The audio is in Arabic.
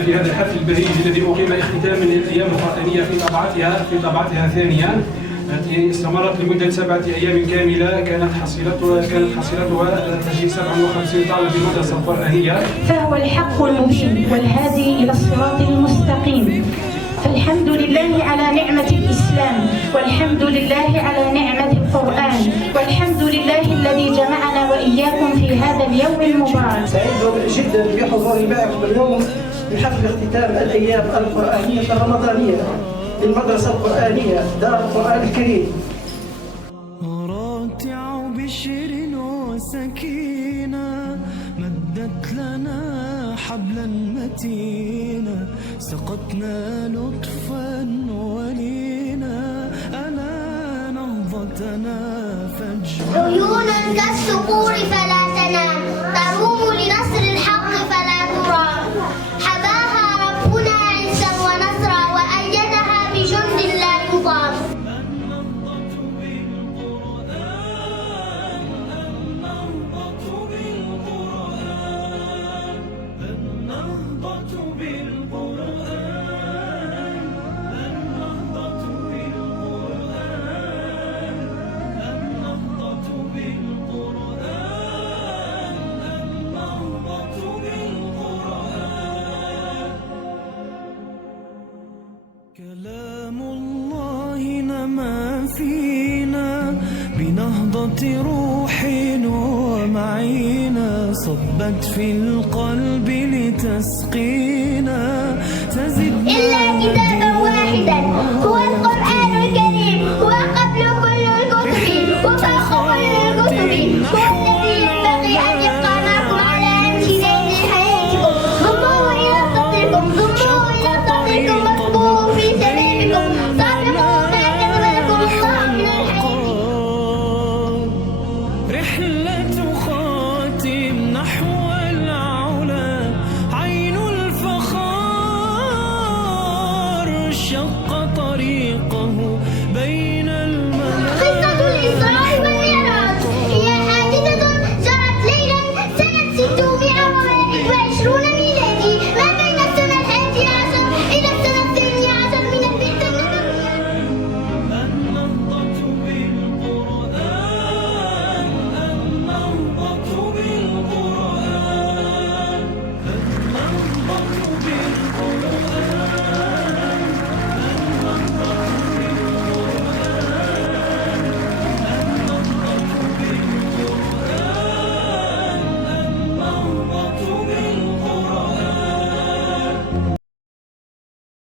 في هذا الحفل البهيج الذي أقيم اختتاما للأيام القرآنية في طبعتها الثانية التي استمرت لمدة 7 أيام كاملة، كانت حصيلتها تجيء 57 طالب بالمدرسة القرآنية. فهو الحق المبين والهادي إلى الصراط المستقيم. فالحمد لله على نعمة الإسلام، والحمد لله على نعمة القرآن، والحمد لله الذي جمعنا وإياكم في هذا اليوم المبارك. سعيد جدا بحضوري معكم اليوم بحفل اختتام الأيام القرآنية الرمضانية للمدرسة القرآنية دار القرآن الكريم. راتع بشر وسكينة مدت لنا حبلا متينا، سقتنا لطفا ولينا، ألا نهضتنا فجر. عيون كالصقور فلا تنام، تروم لنصر الحق فلا ترام، حباها ربنا عزا ونصرا، وأيدها بجند لا يضام. كلام الله نما فينا بنهضة روح ومعينا، صبت في القلب لتسقينا، تزدنا إلا كتابا واحدا هو القرآن الكريم، هو قبل كل الكتب وفوق كل الكتب، هو الذي ينبغي أن يبقى معكم على امتداد حياتكم. ضموه إلى صدركم، ضموه إلى صدركم، واكتبوه في سبيلكم، صاحبوه ما كتب لكم الله من الحياة. رحلة خاتم نحو العلا، عين الفخار شق طريقه بين